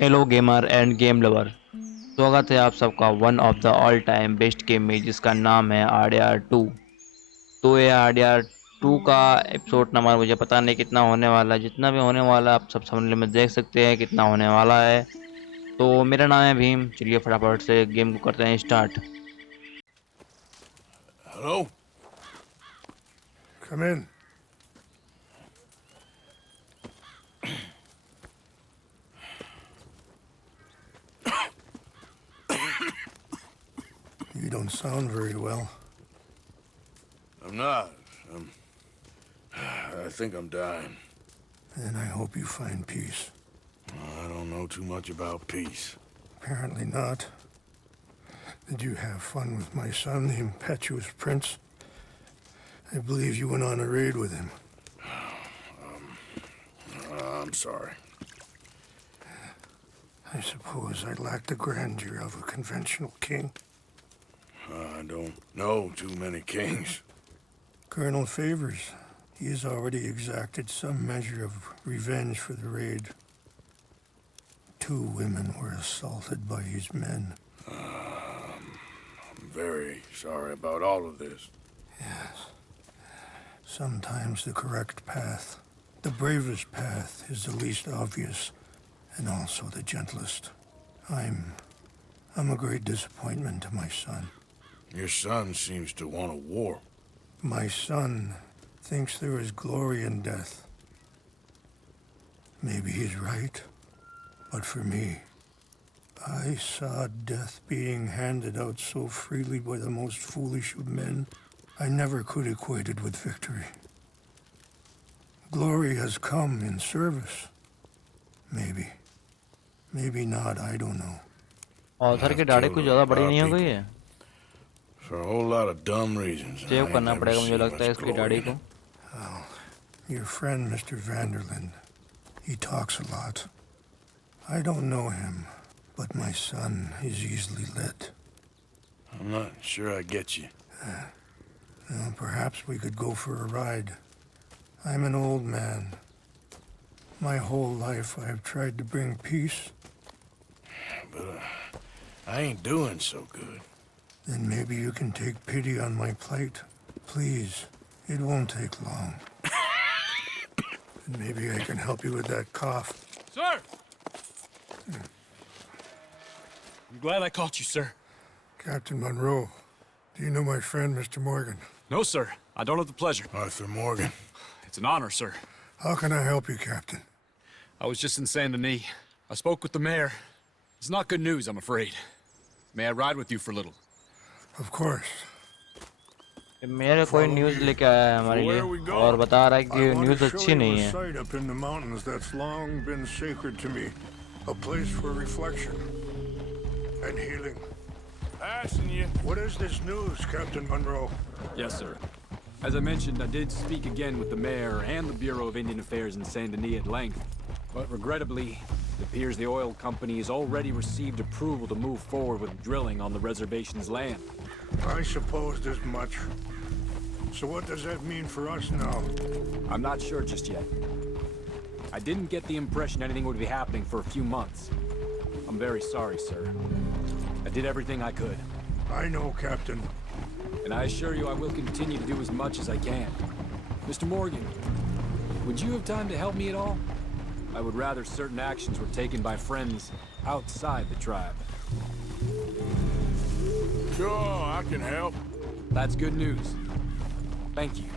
Hello gamer end game lover. स्वागत है आप सबका one of the all time best game में जिसका नाम है RDR 2। तो ये RDR 2 का एपिसोड नंबर मुझे पता नहीं कितना होने वाला है। जितना भी होने वाला है आप सब सामने में देख सकते हैं कितना होने वाला है। तो मेरा नाम है भीम। चलिए फटाफट से गेम को करते हैं start. Hello? Come in. You don't sound very well. I'm not. I think I'm dying. And I hope you find peace. I don't know too much about peace. Apparently not. Did you have fun with my son, the impetuous prince? I believe you went on a raid with him. I'm sorry. I suppose I lacked the grandeur of a conventional king. I don't know too many kings. Colonel Favors, he has already exacted some measure of revenge for the raid. 2 women were assaulted by his men. I'm very sorry about all of this. Yes. Sometimes the correct path, the bravest path, is the least obvious, and also the gentlest. I'm a great disappointment to my son. Your son seems to want a war. My son thinks there is glory in death. Maybe he's right, but for me, I saw death being handed out so freely by the most foolish of men. I never could equate it with victory. Glory has come in service. Maybe. Maybe not, I don't know. Author की दाढ़ी कुछ ज़्यादा बड़ी नहीं हो गई है। For a whole lot of dumb reasons. I save ain't करना never पड़ेगा मुझे seen लगता है much इसकी glory दाढ़ी in को। it. Oh, your friend, Mr. Vanderlinde. He talks a lot. I don't know him, but my son is easily led. I'm not sure I get you. Well, perhaps we could go for a ride. I'm an old man. My whole life I have tried to bring peace. But I ain't doing so good. Then maybe you can take pity on my plight. Please, it won't take long. And maybe I can help you with that cough. Sir! I'm glad I caught you, sir. Captain Monroe, do you know my friend, Mr. Morgan? No, sir. I don't have the pleasure. Arthur Morgan. It's an honor, sir. How can I help you, Captain? I was just in Saint Denis. I spoke with the mayor. It's not good news, I'm afraid. May I ride with you for a little? Of course. मेरे कोई news लेके आया है हमारे लिए और बता रहा है कि न्यूज़ अच्छी नहीं है। Site up in the mountains that's long been sacred to me. A place for reflection and healing. Passing you. What is this news, Captain Monroe? Yes, sir. As I mentioned, I did speak again with the mayor and the Bureau of Indian Affairs in Saint Denis at length. But regrettably, it appears the oil company has already received approval to move forward with drilling on the reservation's land. I supposed as much. So what does that mean for us now? I'm not sure just yet. I didn't get the impression anything would be happening for a few months. I'm very sorry, sir. I did everything I could. I know, Captain. And I assure you I will continue to do as much as I can. Mr. Morgan, would you have time to help me at all? I would rather certain actions were taken by friends outside the tribe. Sure, I can help. That's good news. Thank you.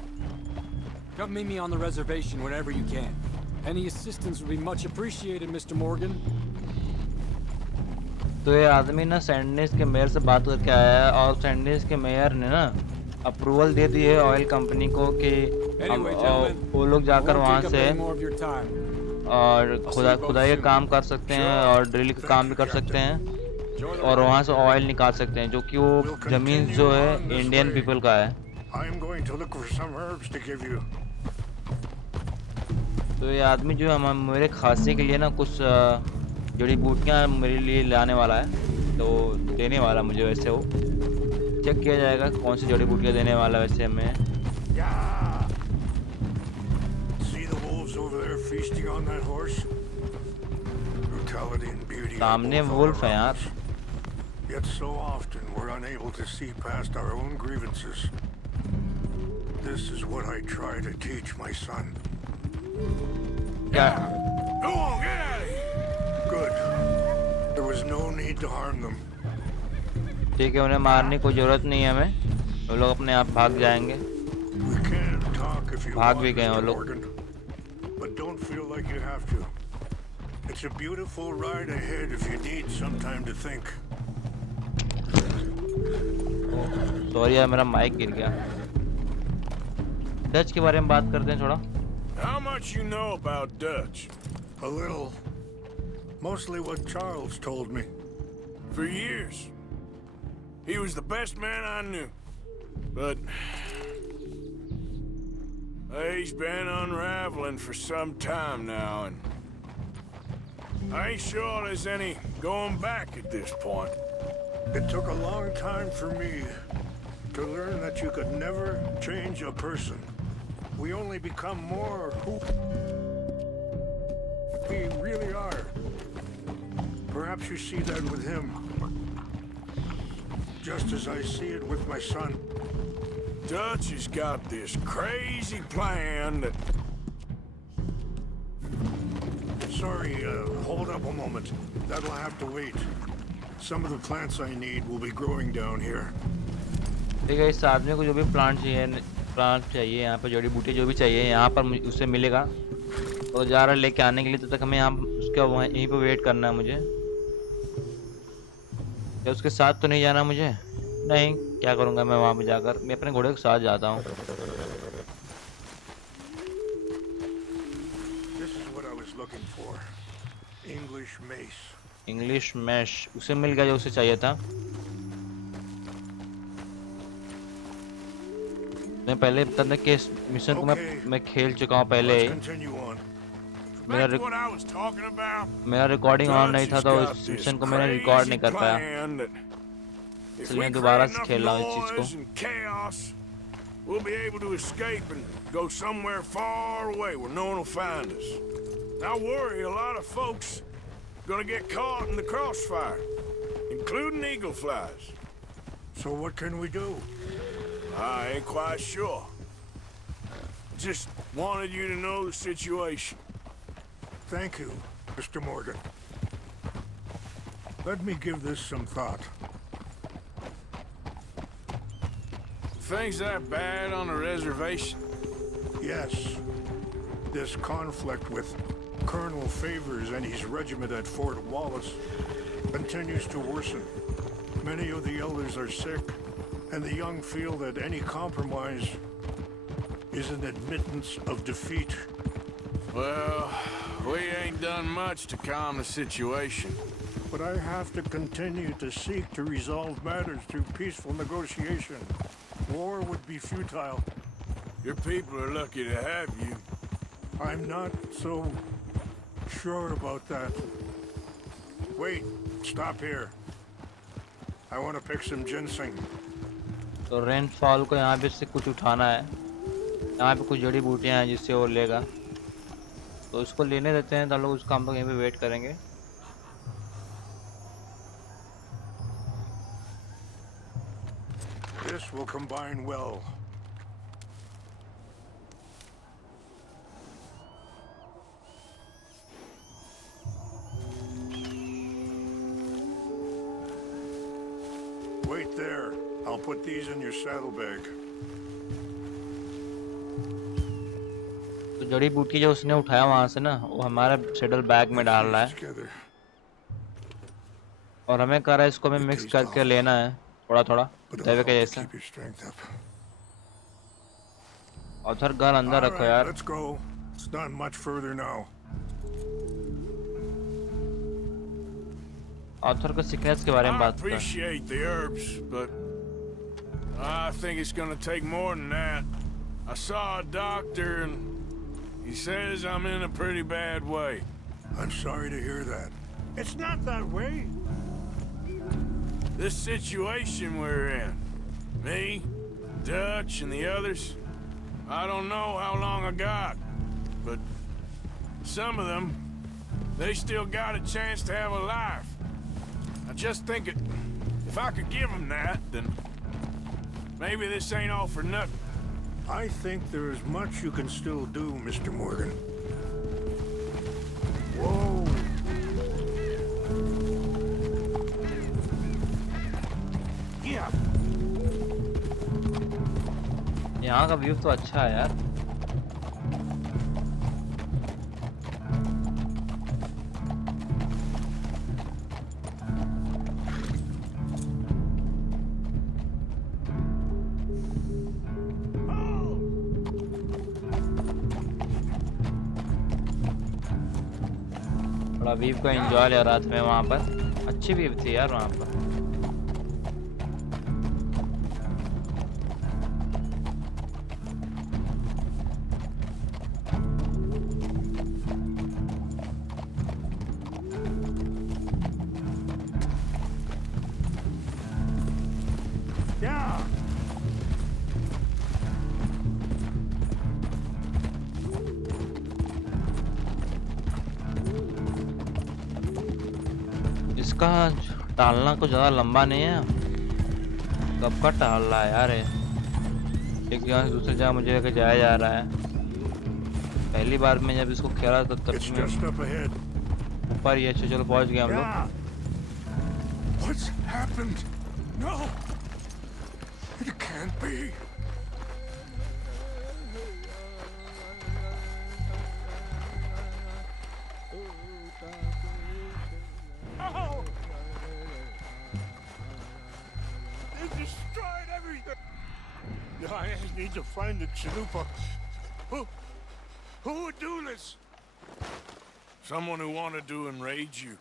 Come meet me on the reservation whenever you can. Any assistance would be much appreciated, Mr. Morgan. तो ये आदमी ना सैंडनेस के mayor से बात करके आया है और सैंडनेस के मेयर ने ना अप्रूवल दे दी है ऑयल कंपनी को कि वो लोग जाकर वहाँ से और खुदाई का काम कर सकते हैं और ड्रिल का काम भी कर सकते हैं और वहाँ से ऑयल निकाल सकते हैं जो कि वो ज़मीन जो है इंडियन पीपल का है। तो ये आदमी जो है मेरे खांसी के लिए ना कुछ जड़ी बूटियाँ मेरे लिए लाने वाला है तो देने वाला मुझे। वैसे वो चेक किया जाएगा कौन सी जड़ी बूटियाँ देने वाला वैसे हमें। brutality and beauty are सामने both all वुल्फ है around यार. us. Yet so often we're unable to see past our own grievances. This is what I try to teach my son. क्या? Go on, get out of here! Good. There was no need to harm them. ठीक है, उन्हें मारने की कोई जरूरत नहीं है हमें. वो लोग अपने आप भाग जाएंगे. We can talk if you भाग want, भी गए वो Mr. लोग. Morgan. But don't feel like you have to. It's a beautiful ride ahead if you need some time to think. Sorry यार, मेरा माइक गिर गया. डच के बारे में बात करते हैं थोड़ा. How much you know about Dutch? A little. Mostly what Charles told me. For years. He was the best man I knew. But he's been unraveling for some time now, and I ain't sure there's any going back at this point. It took a long time for me to learn that you could never change a person. We only become more who we really are. Perhaps you see that with him. Just as I see it with my son. Dutch has got this crazy plan that... Sorry, hold up a moment. That'll have to wait. Some of the plants I need will be growing down here. ठीक है, इस आदमी को जो भी plant चाहिए यहाँ पे, जड़ी बूटी जो भी चाहिए यहाँ पर उसे मिलेगा. और जा रहा है लेके आने के लिए. तब तक हमें यहाँ उसका यहीं पे वेट करना है मुझे. क्या उसके साथ तो नहीं जाना मुझे? नहीं, क्या करूँगा मैं वहाँ पे जाकर. मैं अपने घोड़े के साथ जाता हूँ. इंग्लिश मैश उसे मिल गया जो उसे चाहिए था. मैं पहले बता दें कि इस मिशन को मैं खेल चुका हूँ पहले. मेरा रिकॉर्डिंग ऑन नहीं था तो इस मिशन को मैंने रिकॉर्ड नहीं कर पाया. इसलिए मैं दोबारा से खेल रहा हूँ इस चीज को. We'll be able to escape and go somewhere far away where no one will find us. I worry a lot of folks gonna get caught in the crossfire, including eagle flies. So what can we do? I ain't quite sure. Just wanted you to know the situation. Thank you, Mr. Morgan. Let me give this some thought. Things that bad on the reservation? Yes. This conflict with Colonel Favors and his regiment at Fort Wallace continues to worsen. Many of the elders are sick, and the young feel that any compromise is an admittance of defeat. Well, we ain't done much to calm the situation. But I have to continue to seek to resolve matters through peaceful negotiation. War would be futile. Your people are lucky to have you. I'm not so sure about that. Wait, stop here. I want to pick some ginseng. तो rainfall को यहाँ पे से कुछ उठाना है. यहाँ पे कुछ जड़ी बूटियाँ हैं जिससे वो लेगा. तो उसको लेने देते हैं. तो हम लोग उसका हम लोग यहीं पे वेट करेंगे. This will combine well. Wait there. I'll put these in your saddlebag. तो जड़ी बूटी जो उसने उठाया वहां से ना, वो हमारे सेडल बैग में डाल रहा है. और हमें कह रहा है इसको हमें मिक्स करके लेना है थोड़ा थोड़ा तवे के जैसा. और उधर गन अंदर रखो यार. Let's go. It's not much further now. Author को सिकनेस के बारे में I बात कर. appreciate the herbs, but I think it's gonna take more than that. I saw a doctor and he says I'm in a pretty bad way. I'm sorry to hear that. It's not that way. This situation we're in, me, Dutch, and the others, I don't know how long I got, but some of them, they still got a chance to have a life. I just think if I could give them that, then maybe this ain't all for nothing. I think there is much you can still do, Mr. Morgan. Whoa! Yeah. यहाँ का view तो अच्छा है यार। बड़ा view का enjoy ले रहा था मैं वहाँ पर। अच्छी व्यू थी यार वहाँ पर। Yeah. इसका टालना कुछ ज़्यादा लंबा नहीं है। कब का टाल रहा है यार ये। एक जगह से दूसरी जगह मुझे लेकर जाया जा रहा है। पहली बार मैं जब इसको खेला तो तब It's मैं just up ahead. ऊपर ही अच्छे चलो पहुंच गए हम लोग। Yeah. What's happened? No. It can't be. Oh! They destroyed everything. I need to find the chalupa. Who would do this? Someone who wanted to enrage you.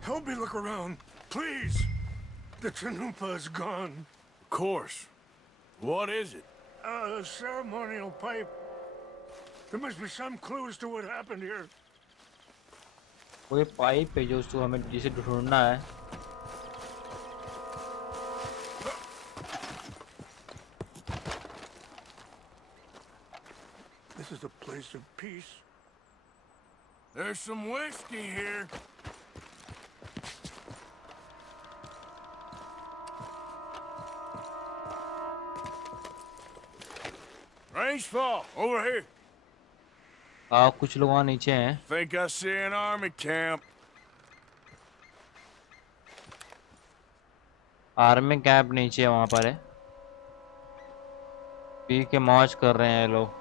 Help me look around, please. The chalupa is gone. Of course. What is it? A ceremonial pipe. There must be some clues to what happened here. कोई pipe है जो उसको हमें जिसे ढूंढना है। This is a place of peace. There's some whiskey here. Range fall, over here. कुछ लोग वहाँ नीचे हैं। Think I see an army camp. Army camp नीचे वहाँ पर है। पी के मौज कर रहे हैं ये लोग।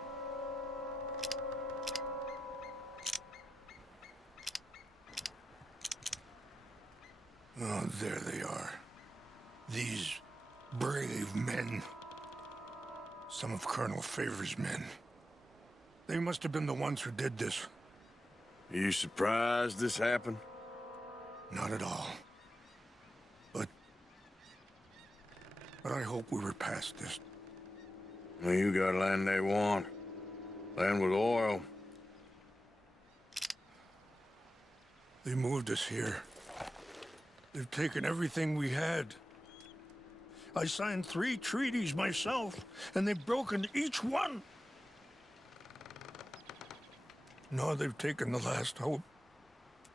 Oh, there they are. These brave men. Some of Colonel Favor's men. They must have been the ones who did this. Are you surprised this happened? Not at all. But I hope we were past this. Well, you got land they want. Land with oil. They moved us here. They've taken everything we had. I signed 3 treaties myself, and they've broken each one. Now they've taken the last hope.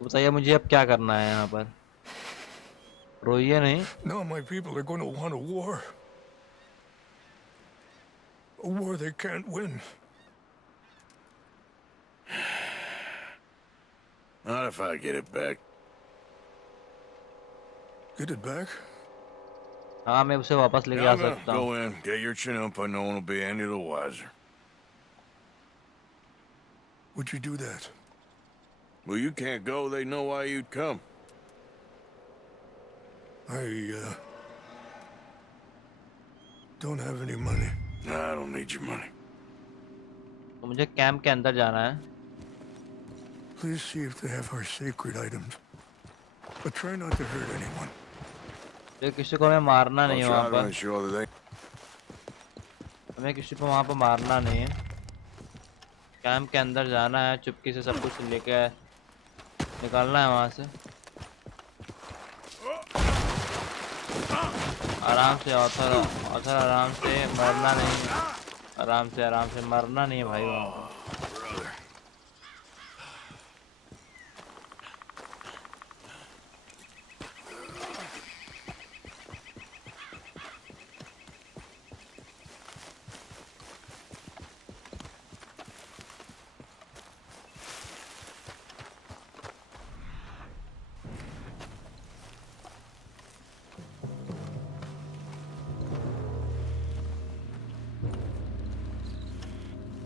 बताइए मुझे अब क्या करना है यहाँ पर। रोइए नहीं। Now my people are going to want a war. A war they can't win. Not if I get it back. Get it back? हाँ मैं उसे वापस लेके आ I'm gonna सकता हूँ। go in, get your chinampa, no one will be any the wiser. Would you do that? Well, you can't go, they know why you'd come. I don't have any money. Nah, I don't need your money. तो मुझे camp के अंदर जाना है। Please see if they have our sacred items. But try not to hurt anyone. ये किसी को हमें मारना नहीं है वहाँ I'll try to पर। ensure that they... हमें किसी को वहाँ पर मारना नहीं है। कैंप के अंदर जाना है, चुपके से सब कुछ लेके निकलना है वहाँ से। आराम से ऑथर आराम से, मरना नहीं है। आराम से मरना नहीं है भाई वहाँ पे। Brother.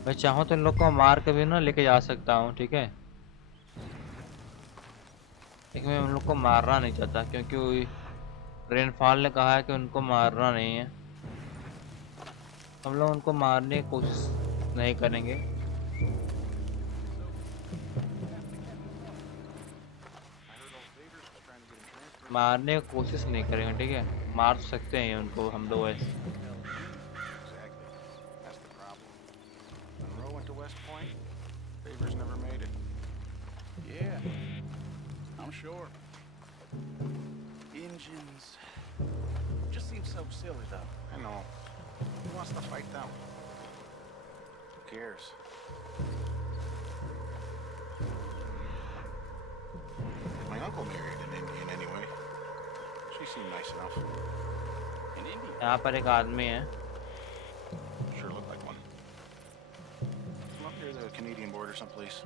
मैं चाहूँ तो इन लोग को मार के भी ना लेके जा सकता हूँ, ठीक है, लेकिन मैं उन लोग को मारना नहीं चाहता क्योंकि रेनफॉल ने कहा है कि उनको मारना नहीं है। हम लोग उनको मारने की कोशिश नहीं करेंगे। मारने की कोशिश नहीं करेंगे, ठीक है, मार तो सकते हैं उनको हम लोग ऐसे। Exactly. That's the problem. Monroe went to West Point. Favors never made it. Yeah, I'm sure. Engines. Just seems so silly, though. I know. Who wants to fight them? Who cares? My uncle married an Indian anyway. She seemed nice enough. An Indian? यहाँ पर एक आदमी है। Sure looked like one. Come up near the Canadian border someplace.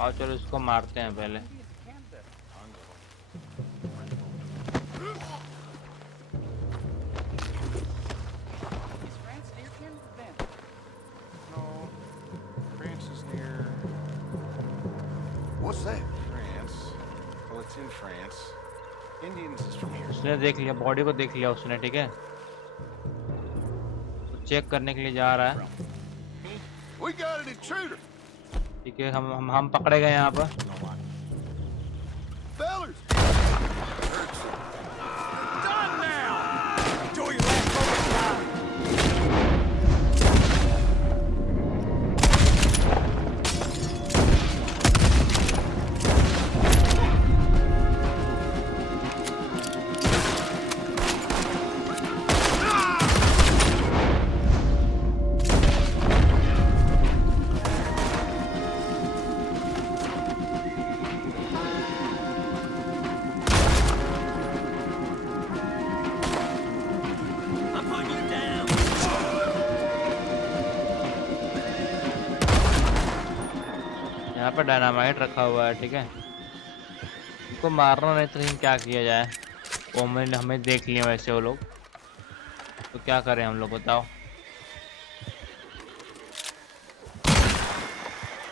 और चलो इसको मारते हैं पहले। No, France is near What's that? France. Well, it's in France. Indians is from here. उसने देख लिया, बॉडी को देख लिया उसने, ठीक है, तो चेक करने के लिए जा रहा है। We got an intruder. ठीक है, हम पकड़े गए यहाँ पर। Fellers. Done now. Enjoy your last moment of यहाँ पर डायनामाइट रखा हुआ है, ठीक है, उनको मारना नहीं तो लेकिन क्या किया जाए, वो हमें देख लिए वैसे वो लोग, तो क्या करें हम लोग बताओ।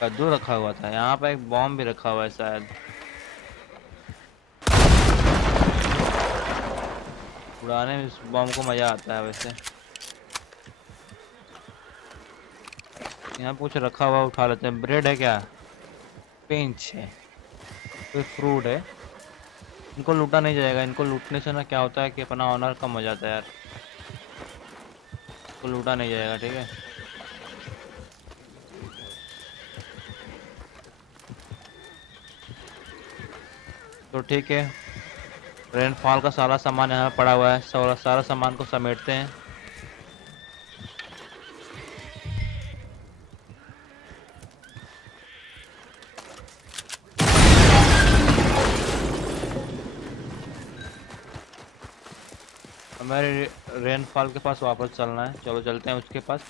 कद्दू रखा हुआ था, यहाँ पर एक बॉम्ब भी रखा हुआ है शायद, उड़ाने में इस बॉम्ब को मजा आता है वैसे। यहाँ पे कुछ रखा हुआ उठा लेते हैं। ब्रेड है क्या? पेंच है, कोई फ्रूट है। इनको लूटा नहीं जाएगा, इनको लूटने से ना क्या होता है कि अपना ऑनर कम हो जाता है यार, इनको लूटा नहीं जाएगा, ठीक है। तो ठीक है, रेनफॉल का सारा सामान यहाँ पड़ा हुआ है, सारा सामान को समेटते हैं। हमारे रेनफॉल के पास वापस चलना है, चलो चलते हैं उसके पास।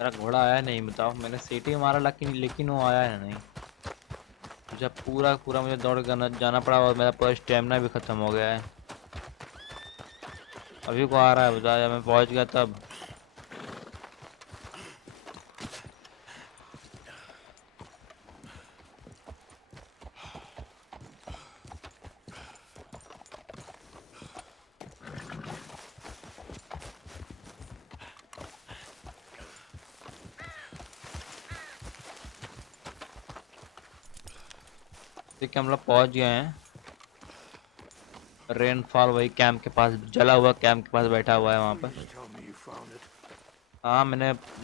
मेरा घोड़ा आया नहीं, बताओ, मैंने सीटी मारा लेकिन वो आया है नहीं। जब पूरा मुझे दौड़ जाना पड़ा और मेरा पूरा स्टेमिना भी खत्म हो गया है। अभी को आ रहा है, बता, जब मैं पहुंच गया तब। ठीक है, हम लोग पहुंच गए हैं। रेनफॉल वही कैंप के पास, जला हुआ कैंप के पास बैठा हुआ है वहाँ पर। Please tell me you found it. हाँ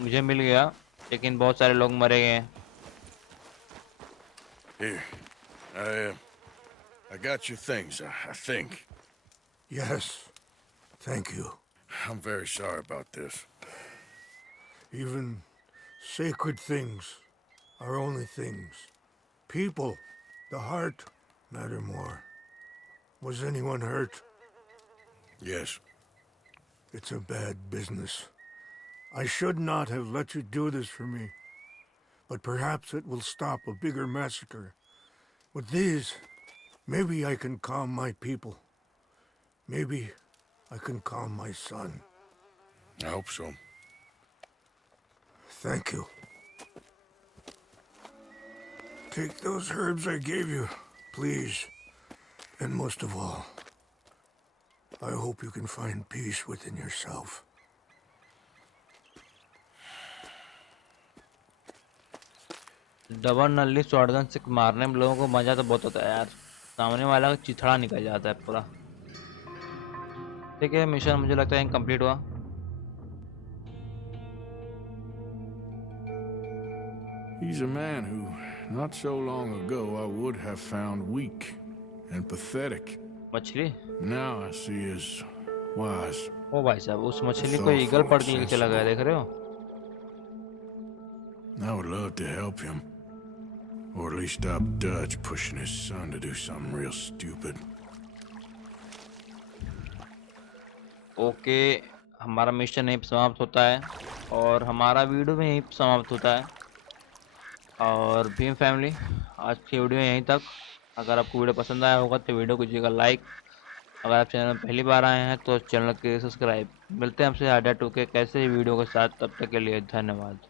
मुझे मिल गया, लेकिन बहुत सारे लोग मरे गए हैं। Here, I got your things, I think. Yes. Thank you. I'm very sorry about this. Even sacred things are only things. People, the heart, matter more. Was anyone hurt? Yes. It's a bad business. I should not have let you do this for me. But perhaps it will stop a bigger massacre. With these, maybe I can calm my people. Maybe I can calm my son. I hope so. Thank you. Take those herbs I gave you, please. And most of all, I hope you can find peace within yourself. Double नल्ली shotgun से मारने में लोगों को मजा तो बहुत होता है यार, सामने वाला का चिथड़ा निकल जाता है पूरा। ठीक है, मिशन मुझे लगता है कंप्लीट हुआ। He's a man who, not so long ago, I would have found weak and pathetic. मछली, Now I see as wise. ओ भाई साहब, उस मछली को ईगल पड़ के चला गया, देख रहे हो? I would love to help him. Or at least stop Dutch pushing his son to do something real stupid. Okay, हमारा मिशन यहीं समाप्त होता है और हमारा वीडियो भी यहीं समाप्त होता है। और भीम फैमिली, आज की वीडियो यहीं तक। अगर आपको वीडियो पसंद आया होगा तो वीडियो कीजिएगा लाइक। अगर आप चैनल में पहली बार आए हैं तो चैनल के सब्सक्राइब। मिलते हैं आपसे आडा 2 के कैसे वीडियो के साथ, तब तक के लिए धन्यवाद।